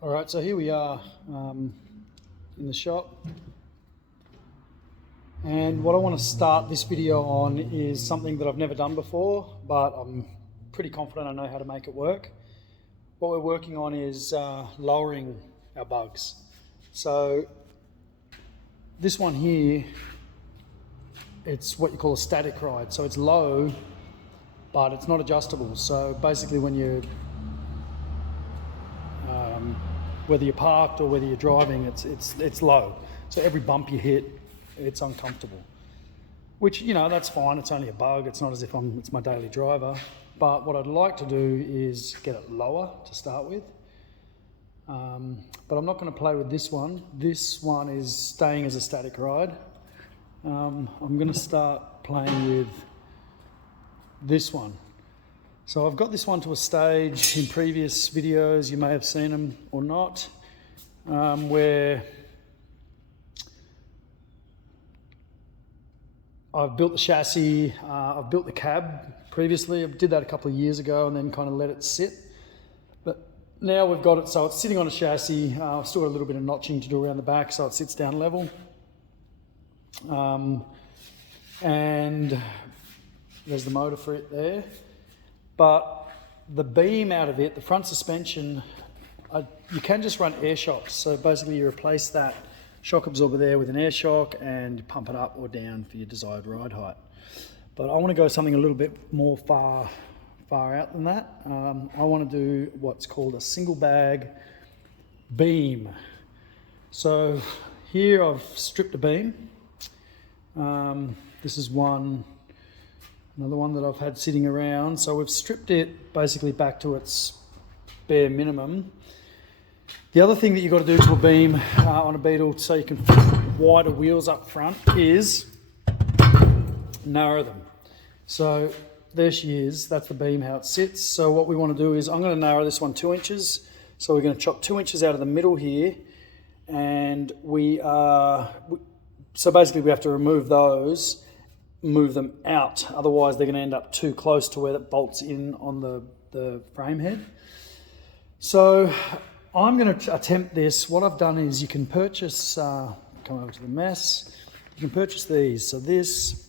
All right, so here we are in the shop, and what I want to start this video on is something that I've never done before, but I'm pretty confident I know how to make it work. What we're working on is lowering our bugs. So this one here, it's what you call a static ride. So it's low, but it's not adjustable. So basically when you're whether you're parked or whether you're driving, it's low. So every bump you hit, it's uncomfortable. Which, you know, that's fine. It's only a bug. It's not as if it's my daily driver. But what I'd like to do is get it lower to start with. But I'm not going to play with this one. This one is staying as a static ride. I'm going to start playing with this one. So I've got this one to a stage in previous videos, you may have seen them or not, where I've built the chassis, I've built the cab previously. I did that a couple of years ago and then kind of let it sit. But now we've got it so it's sitting on a chassis. I've still got a little bit of notching to do around the back so it sits down level. And there's the motor for it there. But the beam out of it, the front suspension, you can just run air shocks. So basically you replace that shock absorber there with an air shock and pump it up or down for your desired ride height. But I want to go something a little bit more far out than that. I want to do what's called a single bag beam. So here I've stripped a beam. This is another one that I've had sitting around. So we've stripped it basically back to its bare minimum. The other thing that you've got to do to a beam on a Beetle so you can fit wider wheels up front is narrow them. So there she is, that's the beam, how it sits. So what we want to do is I'm going to narrow this one 2 inches. So we're going to chop 2 inches out of the middle here, and so basically we have to remove those, move them out, otherwise they're going to end up too close to where that bolts in on the frame head. So I'm going to attempt this. What I've done is you can purchase, come over to the mess, you can purchase these. So this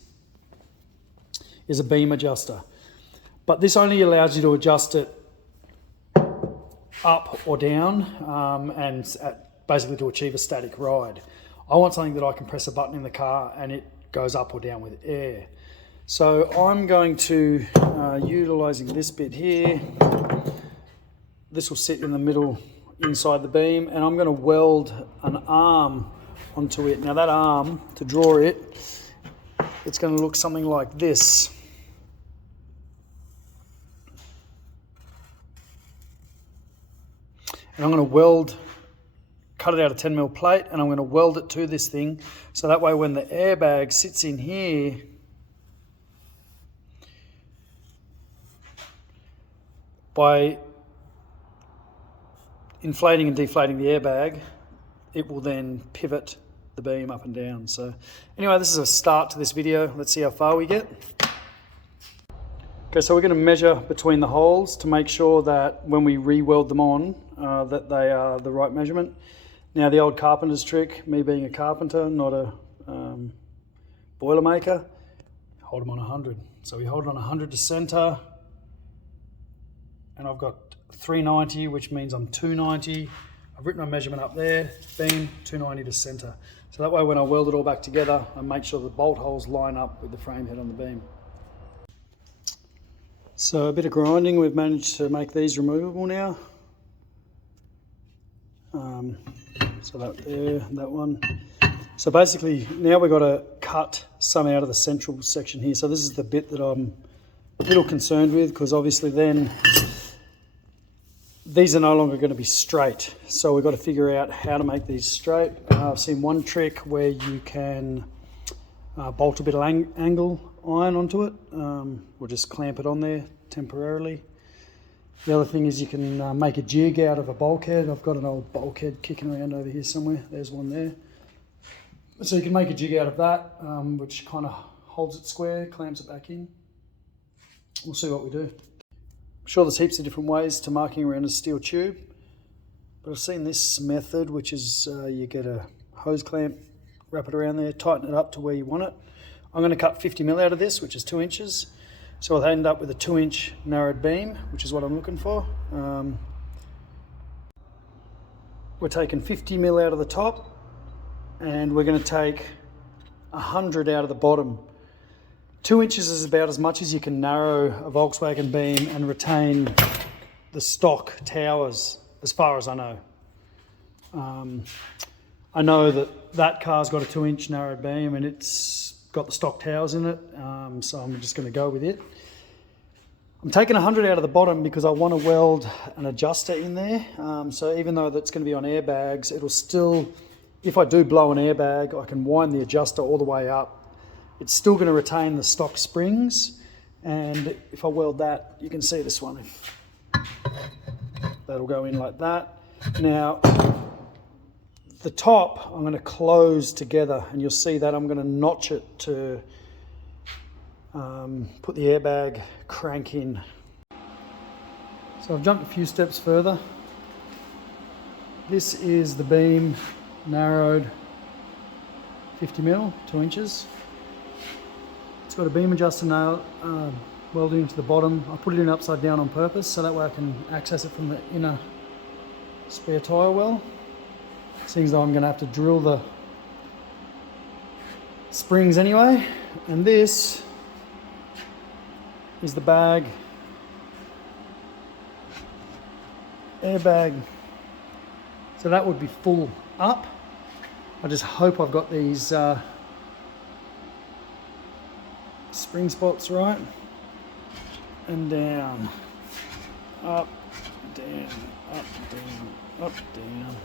is a beam adjuster, but this only allows you to adjust it up or down basically to achieve a static ride. I want something that I can press a button in the car and it goes up or down with air. So I'm going to, utilising this bit here, this will sit in the middle inside the beam, and I'm going to weld an arm onto it. Now that arm, to draw it, it's going to look something like this. And I'm going to cut it out of 10mm plate, and I'm going to weld it to this thing, so that way when the airbag sits in here, by inflating and deflating the airbag, it will then pivot the beam up and down. So anyway, this is a start to this video. Let's see how far we get. Okay, so we're going to measure between the holes to make sure that when we re-weld them on, that they are the right measurement. Now the old carpenter's trick, me being a carpenter, not a Boilermaker, hold them on 100. So we hold it on 100 to center, and I've got 390, which means I'm 290. I've written my measurement up there, beam 290 to center. So that way when I weld it all back together, I make sure the bolt holes line up with the frame head on the beam. So a bit of grinding, we've managed to make these removable now. So that there, that one. So basically now we've got to cut some out of the central section here. So this is the bit that I'm a little concerned with, because obviously then these are no longer going to be straight. So we've got to figure out how to make these straight. I've seen one trick where you can bolt a bit of angle iron onto it, or just clamp it on there temporarily. The other thing is you can make a jig out of a bulkhead. I've got an old bulkhead kicking around over here somewhere. There's one there. So you can make a jig out of that, which kind of holds it square, clamps it back in. We'll see what we do. I'm sure there's heaps of different ways to marking around a steel tube, but But I've seen this method, which is you get a hose clamp, wrap it around there, tighten it up to where you want it. I'm going to cut 50mm out of this, which is 2 inches. So I'll end up with a 2-inch narrowed beam, which is what I'm looking for. We're taking 50mm out of the top, and we're going to take 100 out of the bottom. 2 inches is about as much as you can narrow a Volkswagen beam and retain the stock towers, as far as I know. I know that car's got a 2-inch narrowed beam and it's got the stock towers in it, so I'm just going to go with it. I'm taking 100 out of the bottom because I want to weld an adjuster in there. So even though that's going to be on airbags, it'll still, if I do blow an airbag, I can wind the adjuster all the way up. It's still going to retain the stock springs, and if I weld that, you can see this one. That'll go in like that. Now, the top I'm going to close together, and you'll see that I'm going to notch it to put the airbag crank in. So I've jumped a few steps further. This is the beam, narrowed 50mm, 2 inches. It's got a beam adjuster nail welded into the bottom. I put it in upside down on purpose so that way I can access it from the inner spare tyre well. Seems though I'm going to have to drill the springs anyway. And this is the bag, airbag. So that would be full up. I just hope I've got these spring spots right. And down, up, down, up, down, up, down.